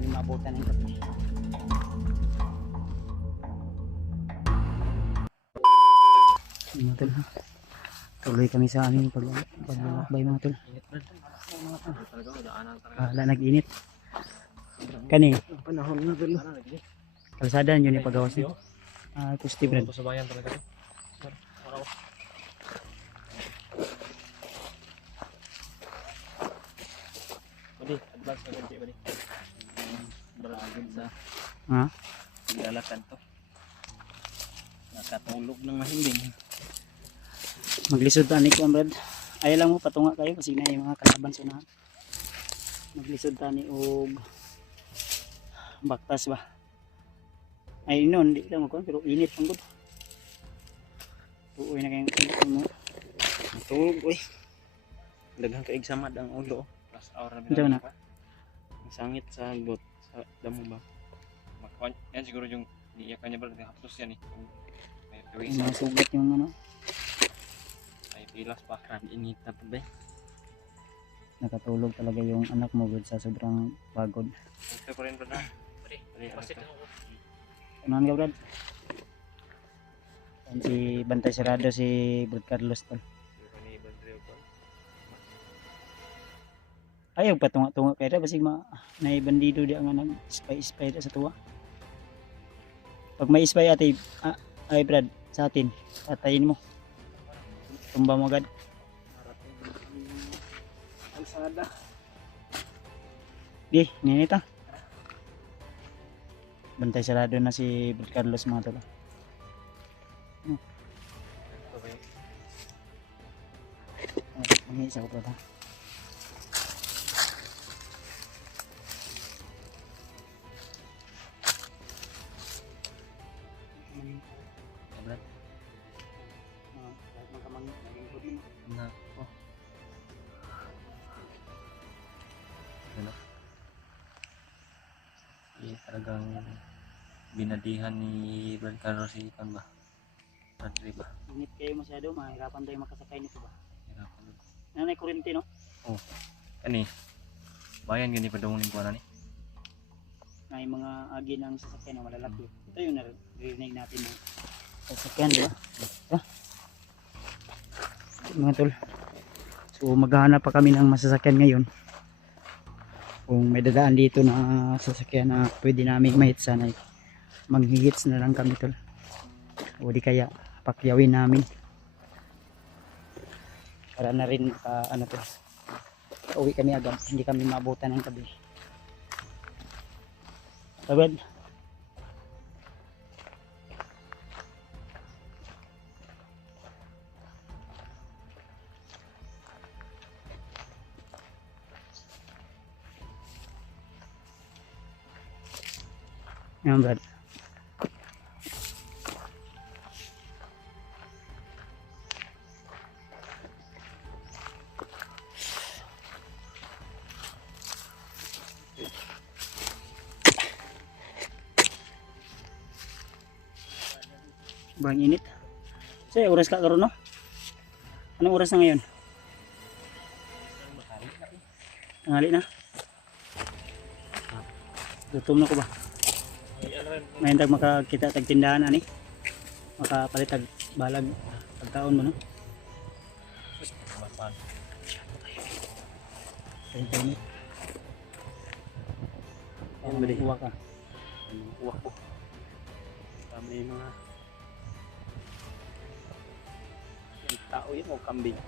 kami maabutan ng gabi. Mga tol, tuloy kami sa aming paglalakbay mga tol. Wala nag-init. Kani, Panahon na tol. kalsada yun yung pagawas niyo. Kusti brad. Sa bayan talaga. Badi, advance na ganti badi. Baragid sa Ha? paglalakan to. Nakatulog ng mahimbing. Maglisod ta ni kuan brad. Ay lang mo patunga kayo kasi na yung mga kalaban sa unahan. Maglisod ta ni og baktas ba. Ay noon di lang kuan pero init ang gud. Tuoy na kayong init mo. Tulog oy. Daghang kaig samad ang ulo. Plus hour na Ito na. Ang sangit sa bot sa damo ba. Makwan yan siguro yung niiyak kanya ba haplos yan eh. May tuwing Mga sugat yung ano. ay pilas pa kan init na pa ba. Nakatulog talaga yung anak mo good sa sobrang pagod. Ito ko rin ba na? Pwede. Unahan ka brad. Yan si Bantay Sarado si Brad Carlos tol. Ayaw patunga-tunga kaya basig may bandido di ang nag spy sa tuwa. Pag may spy ate ay Brad sa atin patayin mo. Tumba mo agad. Kalsada. Di, ninita. Bantay Sarado na si Brad Carlos mga tol. Ang isa ko pa. Na oh. Ano? Talagang binadihan ni Brad Carlos si kan ba? Padre ba? Init kayo masyado, mahirapan tayo makasakay nito ba? Hirapan. Nanay kurente no? Oh. Ani. Bayan gani padung ning kuana ni. May mga agi ng sasakyan na malalaki. Ito yung narinig natin ng sasakyan, di ba? Mga tol. So maghahanap pa kami ng masasakyan ngayon. Kung may dadaan dito na sasakyan na pwede namin mahit sana manghihits na lang kami tol. O di kaya pakyawin namin. Para na rin ano tol. Uwi kami agad, hindi kami maabutan ng gabi. Tabad. Yan Brad. Bang init. Say, oras ka karon no? Anong oras na ngayon? Tanghali na. Gutom na ko ba? May hindag makakita tag tindahan ani. Makapalit tag balag pagkaon mo no. Init. Yan bali. Uwa ka. Uwak ko. Kami mga yung tao yun o kambing.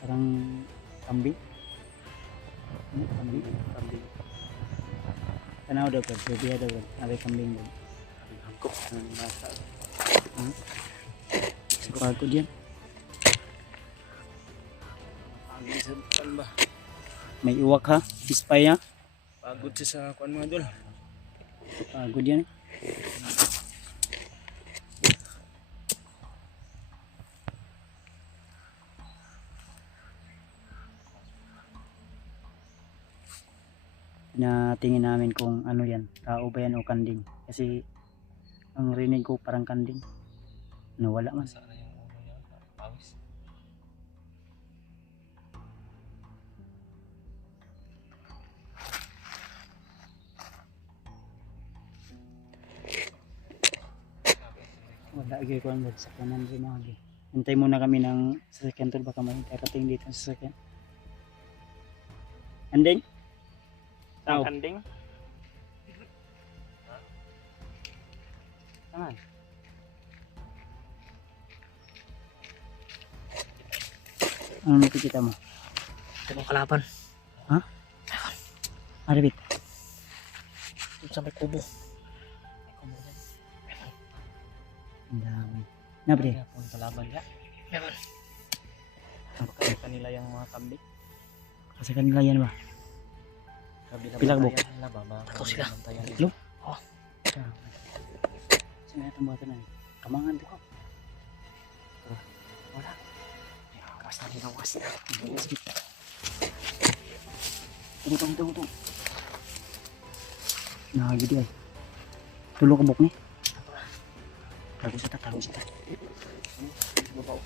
Parang kambing. Ano kambing? Kambing. Tanaw daw ka, sabiha daw ka. Abay kambing daw. Hangkok ng nasa. Pagod yan. Angin sa bukan ba? May uwak ha. Ispay ha. Pagod siya sa kuan mga dol. Pagod yan. Tingin namin kung ano yan, tao ba yan o kanding. Kasi ang rinig ko parang kanding. Nawala man. Sana yung ulo niya. Pawis. lagi ko ang sa kanan rin lagi. Hintay muna kami ng sasakyan tol, baka may karating dito ang sasakyan. Andeng? Tao. Anding. Saan? Ano nakikita mo? Anong kalaban? Arabit. Doon sa may kubo. Ang dami. Nabre. Kung kalaban ya. Meron. Okay. Kanila yung mga kambing. Sa kanila yan ba? Pilang buk? Ito sila. Tatlo? Oo. Saan na itong bata na? Kamangan ko. Wala. Awas na rin, awas. Ito. Nahagid ay. Tulong ka buk ni. Tago sita. Babaw.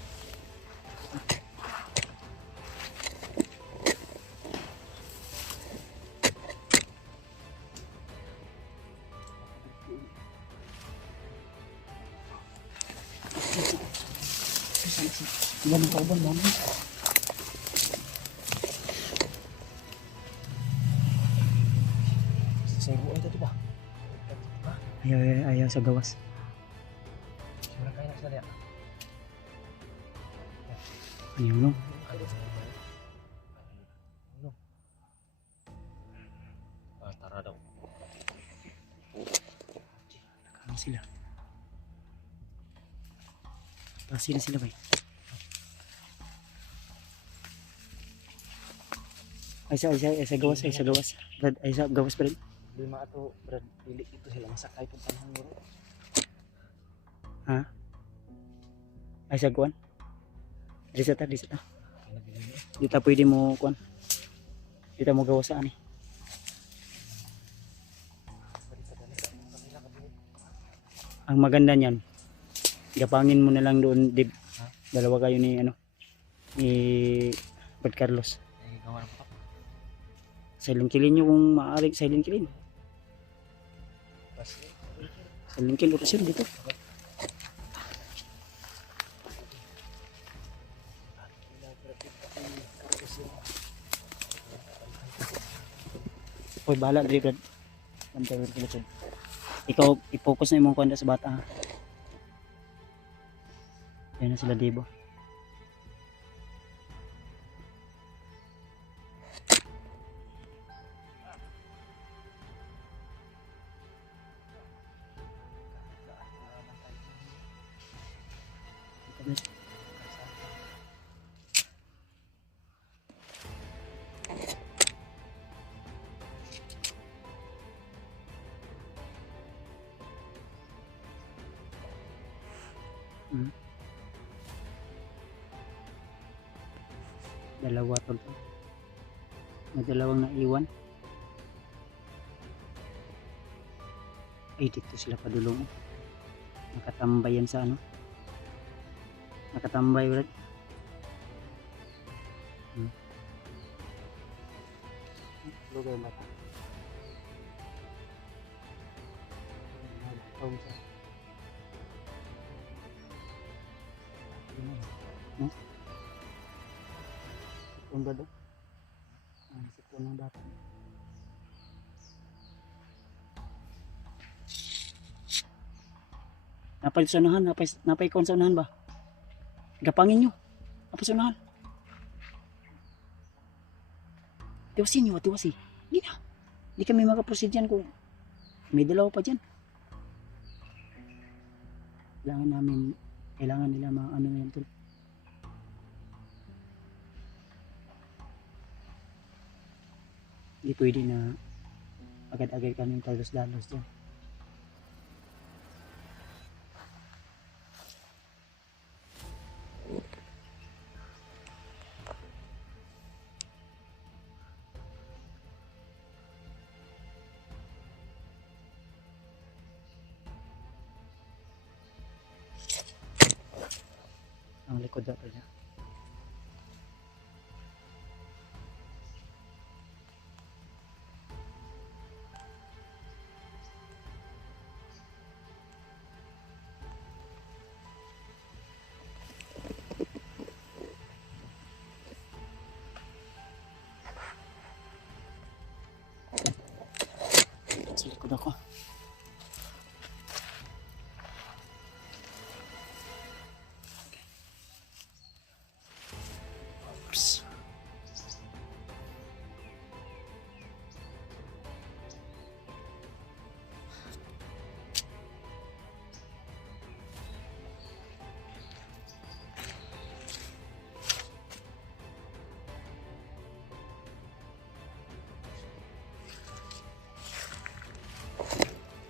Ilan ang kauban mo? Sa ibu ito ba? Ayaw sa gawas. Siguro kayo na sila ya. Ayaw no? Tara daw. Nakano sila? Pasi na sila ba? Ay sa gawas. Brad, ay sa gawas pa rin. Lima ato Brad, dili ito sila masakay pud panahon mo. Ha? Ay sa kuan. Di sa ta. Di ta pwede mo kuan. Di ta mo gawas sa ani. Ang maganda niyan, gapangin mo na lang doon, Dib. Dalawa kayo ni Bad Carlos. Ay gawan ko. Silent killin nyo kung maaari, silent killin. Silent kill operasyon dito. Hoy, bahala diri Brad. Bantay ko dito. Ikaw i-focus na imong kuanda sa bata ha. Ayun na sila Dibo. Dalawa tol. May dalawang naiwan. Ay dito sila padulong. Nakatambay yan sa ano. Nakatambay ulit. Lugar mata. Nagpawag siya. Sipon ba doon? Sipon ng bata. Napay sa unahan, napay kon sa unahan ba? Gapangin nyo. Napay sa unahan. Tiwasin nyo, tiwasin. Hindi na. Hindi kami makaproceed dyan kung may dalawa pa dyan. Kailangan nila mga ano na yan tol. Hindi pwede na agad-agad kami talos-dalos dyan. Ang likod dapat niya. Pagod ako. Oops.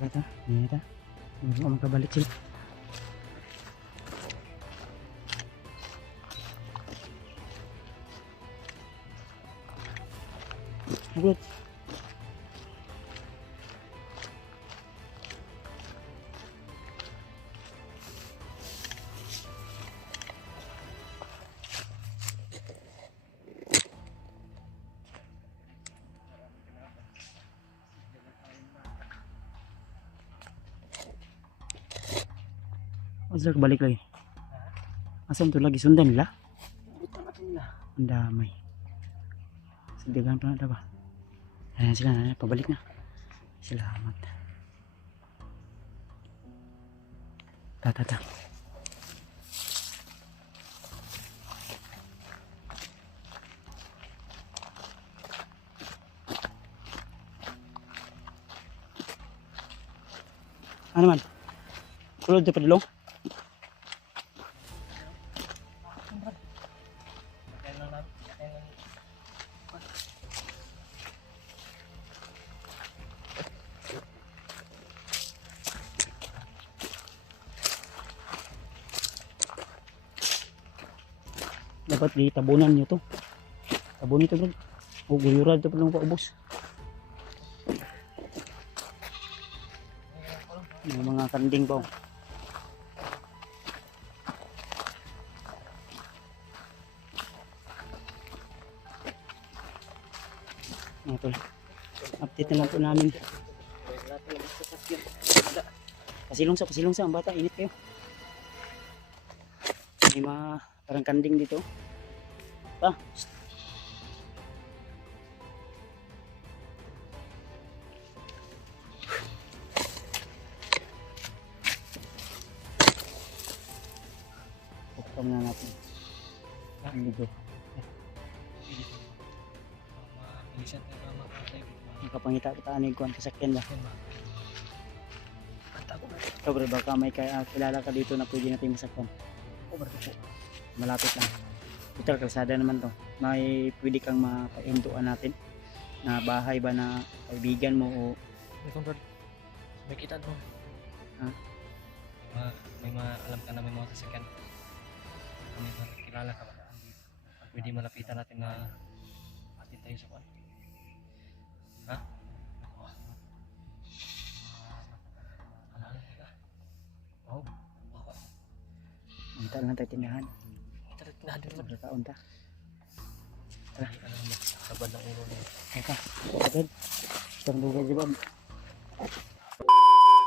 Ito, ito. Hindi ko makabalik sila. Agad. Asa balik lagi? Asan to lagi sundan nila? Ang damay. Sadigan pa na ba? Ayan sila na, pabalik na. Salamat. Ta. Ano man? Kulod sa padulong? Dapat di tabunan nyo to. Tabunin to bro. O guyurad to palang paubos. Yung mga kanding ba? Ito. Update na lang po namin. Pasilong sa ang bata. Init kayo. May mga parang kanding dito. Pa. Pukam na natin. Ang dito. Nakapangita kita ano yung kuhan kasakyan ba? Ikaw bro, baka may kilala ka dito na pwede natin masakyan. Malapit lang. Ito kalsada naman to. May pwede kang mapainduan natin na bahay ba na kaibigan mo o May kita doon. Ha? May alam ka na may mga sasakyan. May kilala ka ba? Pwede malapitan natin na atin tayo sa kwan. Ha? Oh. Minta lang tayo tindahan. Tindahan din Sobrang kaon ta. Tara. Sabad ng ulo niya. Eka. Agad. Itong dugay di ba?